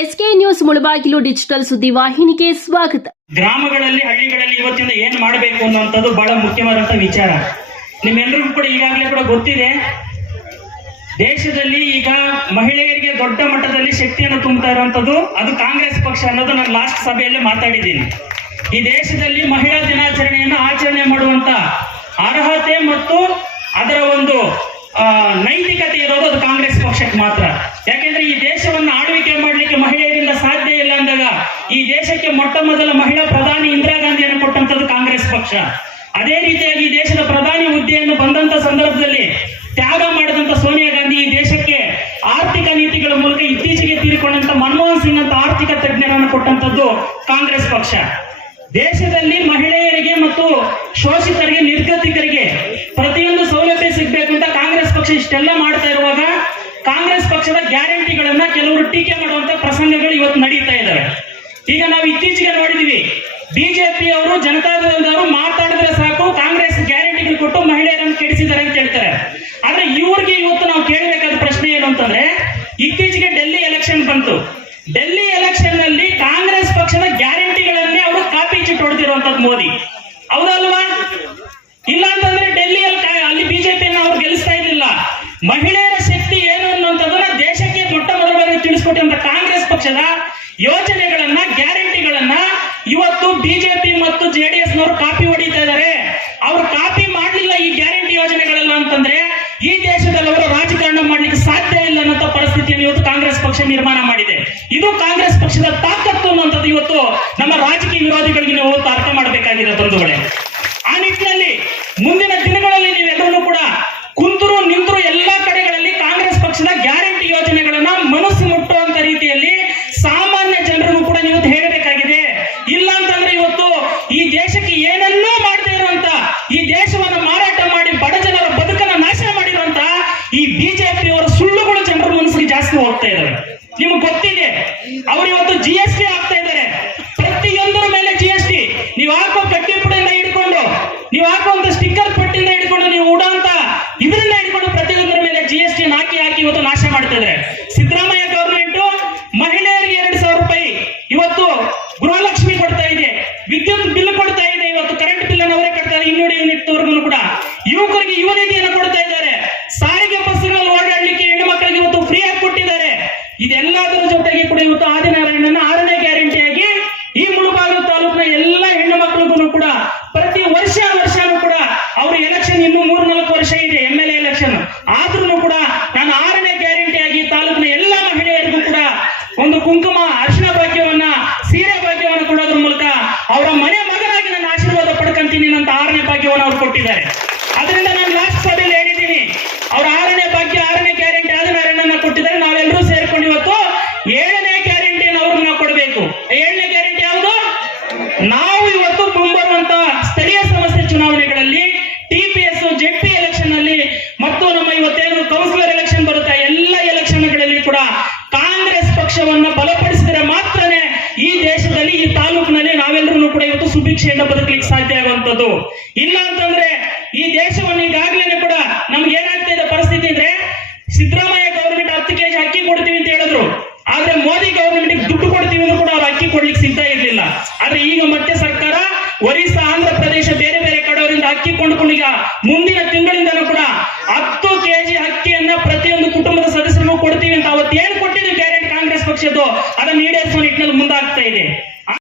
SK news Mulbagal digital ಸುದ್ದಿ ವಾಹಿನಿಗೆ ಸ್ವಾಗತ. ಗ್ರಾಮಗಳಲ್ಲಿ, ಹಳ್ಳಿಗಳಲ್ಲಿ ಇವತ್ತಿಂದ ಏನ್ ಮಾಡಬೇಕು ಅನ್ನುವಂಥದ್ದು ಬಹಳ ಮುಖ್ಯವಾದಂತ ವಿಚಾರ. ನಿಮ್ಮೆಲ್ಲರಿಗೂ ಕೂಡ ಈಗಾಗಲೇ ಕೂಡ ಗೊತ್ತಿದೆ. ದೇಶದಲ್ಲಿ ಈಗ ಮಹಿಳೆಯರಿಗೆ ದೊಡ್ಡ ಮಟ್ಟದಲ್ಲಿ ಶಕ್ತಿಯನ್ನು ತುಂಬುತ್ತಾ ಇರುವಂತದ್ದು ಅದು ಕಾಂಗ್ರೆಸ್ ಪಕ್ಷ ಅನ್ನೋದು ನಾನು ಲಾಸ್ಟ್ ಸಭೆಯಲ್ಲಿ ಮಾತಾಡಿದ್ದೀನಿ. ಈ ದೇಶದಲ್ಲಿ ಮಹಿಳಾ ದಿನಾಚರಣೆಯನ್ನು ಆಚರಣೆ ಮಾಡುವಂತ ಅರ್ಹತೆ ಮತ್ತು ಅದರ ಒಂದು ನೈತಿಕತೆ ಇರೋದು ಅದು ಕಾಂಗ್ರೆಸ್ ಪಕ್ಷಕ್ಕೆ ಮಾತ್ರ. ಯಾಕೆಂದ್ರೆ ಈ ದೇಶವನ್ನು ಆಳ್ವಿಕೆ ಮಾಡಲಿಕ್ಕೆ ಮಹಿಳೆಯರಿಂದ ಸಾಧ್ಯ ಇಲ್ಲ ಅಂದಾಗ ಈ ದೇಶಕ್ಕೆ ಮೊಟ್ಟ ಮೊದಲ ಮಹಿಳಾ ಪ್ರಧಾನಿ ಇಂದಿರಾ ಗಾಂಧಿಯನ್ನು ಕೊಟ್ಟಂತದ್ದು ಕಾಂಗ್ರೆಸ್ ಪಕ್ಷ. ಅದೇ ರೀತಿಯಾಗಿ ದೇಶದ ಪ್ರಧಾನಿ ಹುದ್ದೆಯನ್ನು ಬಂದಂತ ಸಂದರ್ಭದಲ್ಲಿ ತ್ಯಾಗ ಮಾಡಿದಂತ ಸೋನಿಯಾ ಗಾಂಧಿ ಈ ದೇಶಕ್ಕೆ ಆರ್ಥಿಕ ನೀತಿಗಳ ಮೂಲಕ ಇತ್ತೀಚೆಗೆ ತೀರಿಕೊಂಡಂತ ಮನಮೋಹನ್ ಸಿಂಗ್ ಅಂತ ಆರ್ಥಿಕ ತಜ್ಞರನ್ನು ಕೊಟ್ಟಂತದ್ದು ಕಾಂಗ್ರೆಸ್ ಪಕ್ಷ. ದೇಶದಲ್ಲಿ ಮಹಿಳೆಯರಿಗೆ ಮತ್ತು ಶೋಷಿತರಿಗೆ ನಿರ್ಗತಿಕರಿಗೆ ಇಷ್ಟೆಲ್ಲ ಮಾಡ್ತಾ ಇರುವಾಗ ಕಾಂಗ್ರೆಸ್ ಪಕ್ಷದ ಗ್ಯಾರಂಟಿಗಳನ್ನ ಕೆಲವರು ಟೀಕೆ ಮಾಡುವಂತ ಪ್ರಸಂಗಗಳು ಇವತ್ತು ನಡೀತಾ ಇದ್ದಾವೆ ಈಗ ನಾವು ಇತ್ತೀಚೆಗೆ ನೋಡಿದೀವಿ, ಬಿಜೆಪಿ ಅವರು ಜನತಾದಳದವರು ಮಾತಾಡಿದ್ರೆ ಸಾಕು, ಕಾಂಗ್ರೆಸ್ ಗ್ಯಾರಂಟಿಗಳು ಕೊಟ್ಟು ಮಹಿಳೆಯರನ್ನು ಕೆಡಿಸಿದ್ದಾರೆ ಅಂತ ಹೇಳ್ತಾರೆ. ಆದ್ರೆ ಇವ್ರಿಗೆ ಇವತ್ತು ನಾವು ಕೇಳಬೇಕಾದ ಪ್ರಶ್ನೆ ಏನು ಅಂತಂದ್ರೆ, ಇತ್ತೀಚೆಗೆ ಡೆಲ್ಲಿ ಎಲೆಕ್ಷನ್ ಬಂತು. ಡೆಲ್ಲಿ ಎಲೆಕ್ಷನ್ನಲ್ಲಿ ಕಾಂಗ್ರೆಸ್ ಪಕ್ಷದ ಗ್ಯಾರಂಟಿಗಳನ್ನೇ ಅವರು ಕಾಪಿ ಚಿಟ್ಟು ಮೋದಿ. ಯೋಜನೆಗಳನ್ನ, ಗ್ಯಾರಂಟಿಗಳನ್ನ ಇವತ್ತು ಬಿಜೆಪಿ ಮತ್ತು ಜೆಡಿಎಸ್ ನವರು ಕಾಪಿ ಹೊಡಿತಾ ಇದ್ದಾರೆ ಅವ್ರು ಕಾಪಿ ಮಾಡಲಿಲ್ಲ ಈ ಗ್ಯಾರಂಟಿ ಯೋಜನೆಗಳೆಲ್ಲ ಅಂತಂದ್ರೆ ಈ ದೇಶದಲ್ಲಿ ಅವರು ರಾಜಕಾರಣ ಮಾಡ್ಲಿಕ್ಕೆ ಸಾಧ್ಯ ಇಲ್ಲ ಅನ್ನೋ ಪರಿಸ್ಥಿತಿಯನ್ನು ಇವತ್ತು ಕಾಂಗ್ರೆಸ್ ಪಕ್ಷ ನಿರ್ಮಾಣ ಮಾಡಿದೆ. ಇದು ಕಾಂಗ್ರೆಸ್ ಪಕ್ಷದ ತಾಕತ್ತು ಅನ್ನುವಂಥದ್ದು ಇವತ್ತು ನಮ್ಮ ರಾಜಕೀಯ ವಿರೋಧಿಗಳಿಗೆ ನಾವು ಅರ್ಥ ಮಾಡಬೇಕಾಗಿದೆ ಬಂಧುಗಳೇ ಈ ಬಿಜೆಪಿ ಅವರ ಸುಳ್ಳುಗಳು ಜನರ ಮನಸ್ಸಿಗೆ ಜಾಸ್ತಿ ಹೋಗ್ತಾ ಇದಾವೆ. ನಿಮ್ಗೆ ಗೊತ್ತಿದೆ, ಅವರು ಇವತ್ತು ಜಿ ಎಸ್ ಟಿ ಆಗ್ತಾ ಇದ್ದಾರೆ ಪ್ರತಿಯೊಂದರ ಮೇಲೆ ಜಿ ಎಸ್ ಟಿ ನೀವು ಹಾಕೋ ಕಟ್ಟಿ ಪುಡಿಯಿಂದ ಹಿಡ್ಕೊಂಡು, ನೀವು ಹಾಕುವಂತ ಸ್ಟಿಕ್ಕರ್ ಪಟ್ಟಿಯಿಂದ ಹಿಡ್ಕೊಂಡು, ನೀವು ಉಡೋಂತ ಇದರಿಂದ ಹಿಡ್ಕೊಂಡು ಪ್ರತಿಯೊಂದರ ಮೇಲೆ ಜಿ ಎಸ್ ಟಿ ಹಾಕಿ ಹಾಕಿ ಇವತ್ತು ನಾಶ ಮಾಡ್ತಿದ್ದಾರೆ ಸಿದ್ದರಾಮಯ್ಯ ಗವರ್ಮೆಂಟ್ ಮಹಿಳೆಯರಿಗೆ ಎರಡು ಸಾವಿರ ರೂಪಾಯಿ ಇವತ್ತು ಗೃಹಲಕ್ಷ್ಮಿ ಕೊಡ್ತಾ ಇದೆ. ವಿದ್ಯುತ್ ಬಿಲ್ ಕೊಡ್ತಾ ಇದೆ ಇವತ್ತು ಕರೆಂಟ್ ಬಿಲ್ ಅವರೇ ಕಟ್ತಾರೆ ಇನ್ನೂರು ಯೂನಿಟ್ ವರೆಗೂ ಕೂಡ. ಯುವಕರಿಗೆ ಯುವ ನಿಧಿಯನ್ನು ಕೊಡ್ತಾ ಇದ್ದಾರೆ ಸಾರಿಗೆ ಬಸ್ಗಳಲ್ಲಿ ಓಡಾಡ್ಲಿಕ್ಕೆ ಹೆಣ್ಣು ಮಕ್ಕಳಿಗೆ ಇವತ್ತು ಫ್ರೀ ಆಗಿ ಕೊಟ್ಟಿದ್ದಾರೆ ಇದೆಲ್ಲದರ ಜೊತೆಗೆ ಕೂಡ ಇವತ್ತು ಆದಿನಾರಾಯಣನ ಆರನೇ ಗ್ಯಾರಂಟಿಯಾಗಿ ಈ ಮುಳುಬಾಗಿಲು ತಾಲೂಕಿನ ಎಲ್ಲ ಹೆಣ್ಣು ಮಕ್ಕಳಿಗೂ ಕೂಡ ಪ್ರತಿ ವರ್ಷ ವರ್ಷನೂ ಕೂಡ ಅವ್ರ ಎಲೆಕ್ಷನ್ ಇನ್ನು ಮೂರ್ ನಾಲ್ಕು ವರ್ಷ ಇದೆ ಎಂ ಎಲ್ ಎಲೆಕ್ಷನ್ ಆದ್ರೂ ಕೂಡ ನಾನು ಆರನೇ ಗ್ಯಾರಂಟಿ ಆಗಿ ತಾಲೂಕಿನ ಎಲ್ಲ ಮಹಿಳೆಯರಿಗೂ ಕೂಡ ಒಂದು ಕುಂಕುಮ, ಅರಿಶಿನ ಭಾಗ್ಯವನ್ನ, ಸೀರೆ ಭಾಗ್ಯವನ್ನ ಕೊಡೋದ್ರ ಮೂಲಕ ಅವರ ಮನೆ ಮಗನಾಗಿ ನನ್ನ ಆಶೀರ್ವಾದ ಪಡ್ಕೊಂತೀನಿ ಅಂತ ಆರನೇ ಭಾಗ್ಯವನ್ನು ಅವ್ರು ಕೊಟ್ಟಿದ್ದಾರೆ. ಅದರಿಂದ ನಾನು ಲಾಸ್ಟ್ ಸಭೆಯಲ್ಲಿ ಹೇಳಿದ್ದೀನಿ. ಅವ್ರ ಆರನೇ ಭಾಗ್ಯ, ಆರನೇ ಗ್ಯಾರಂಟಿ ಆದಿನಾರಾಯಣನ ಕೊಟ್ಟಿದ್ದಾರೆ. ನಾವೆಲ್ಲರೂ ಸೇರ್ಕೊಂಡು ಇವತ್ತು ಏಳನೇ ಗ್ಯಾರಂಟಿಯನ್ನು ಅವ್ರನ್ನ ಕೊಡಬೇಕು. ಏಳನೇ ಗ್ಯಾರಂಟಿ ಯಾವುದು? ನಾವು ಸುಭಿಕ್ಷೆಯಿಂದ ಬದುಕಲಿಕ್ಕೆ ಸಾಧ್ಯ ಆಗುವಂಥದ್ದು. ಇಲ್ಲ ಅಂತಂದ್ರೆ ಈ ದೇಶವನ್ನು ಈಗಾಗಲೇ ಕೂಡ ನಮ್ಗೆ ಏನಾಗ್ತಾ ಇದೆ ಪರಿಸ್ಥಿತಿ ಅಂದ್ರೆ ಸಿದ್ದರಾಮಯ್ಯ ಗೌರ್ಮೆಂಟ್ ಹತ್ತು ಕೆಜಿ ಅಕ್ಕಿ ಕೊಡ್ತೀವಿ ಅಂತ ಹೇಳಿದ್ರು. ಆದ್ರೆ ಮೋದಿ ಗೌರ್ಮೆಂಟ್ ದುಡ್ಡು ಕೊಡ್ತೀವಿ ಅಂತ ಕೂಡ ಅವ್ರು ಅಕ್ಕಿ ಕೊಡ್ಲಿಕ್ಕೆ ಸಿದ್ಧ ಇರಲಿಲ್ಲ. ಆದ್ರೆ ಈಗ ಮತ್ತೆ ಸರ್ಕಾರ ಒರಿಸ್ಸಾ ಆಂಧ್ರ ಪ್ರದೇಶ ಬೇರೆ ಬೇರೆ ಕಡೆಯವರಿಂದ ಅಕ್ಕಿ ಕೊಂಡ್ಕೊಂಡು ಈಗ ಮುಂದಿನ ತಿಂಗಳಿಂದಲೂ ಕೂಡ ಹತ್ತು ಕೆಜಿ ಅಕ್ಕಿಯನ್ನ ಪ್ರತಿಯೊಂದು ಕುಟುಂಬದ ಸದಸ್ಯರಿಗೂ ಕೊಡ್ತೀವಿ ಅಂತ ಅವತ್ತೇನು ಕೊಟ್ಟಿದ್ದು ಗ್ಯಾರಂಟಿ ಕಾಂಗ್ರೆಸ್ ಪಕ್ಷದ್ದು, ಅದನ್ನ ಈಡೇರಿಸುವ ನಿಟ್ಟಿನಲ್ಲಿ ಮುಂದಾಗ್ತಾ ಇದೆ.